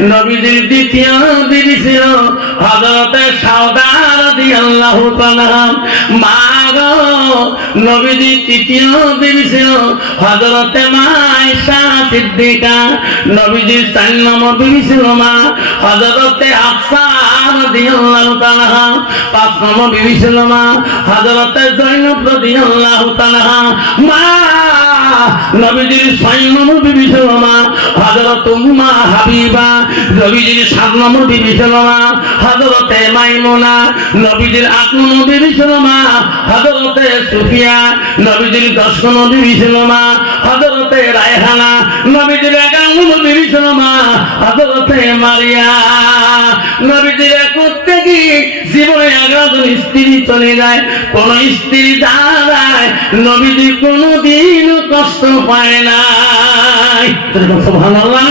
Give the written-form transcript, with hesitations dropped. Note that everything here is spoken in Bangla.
নবীজির দ্বিতীয় বিবি ছিল হযরতে সাউদা রাদিয়াল্লাহু তাআলা। মা গো, নবীজির তৃতীয় বিবি ছিল হযরতে মা আয়েশা সিদ্দিকা। নবীজির ৪ নম্বর বিবি ছিল মা হযরতে হাফসা রাদিয়াল্লাহু তাআলা। ৫ নম্বর বিবি ছিল মা হযরতে যায়েনব রাদিয়াল্লাহু তাআলা। মা নবীজির ৬ নম্বর বিবি ছিল মা হযরত উম্মে হাবিবা। নবীজির ৭ নম্বর বিবি ছিল মা হযরতে মাইমুনা। নবীজির ৮ নম্বর বিবি ছিল মা হযরতে সুফিয়া। নবীজির ১০ নম্বর বিবি ছিল মা হযরতে রায়হানা। নবীজির ১১ নম্বর বিবি ছিল মা হযরতে মারিয়া। নবীজির করতে গিয়ে জীবনে ১১ জন স্ত্রী চলে যায়। কোন স্ত্রী দ্বারায় নবীজি কোনদিন কষ্ট পায় নাই। সুবহানাল্লাহ।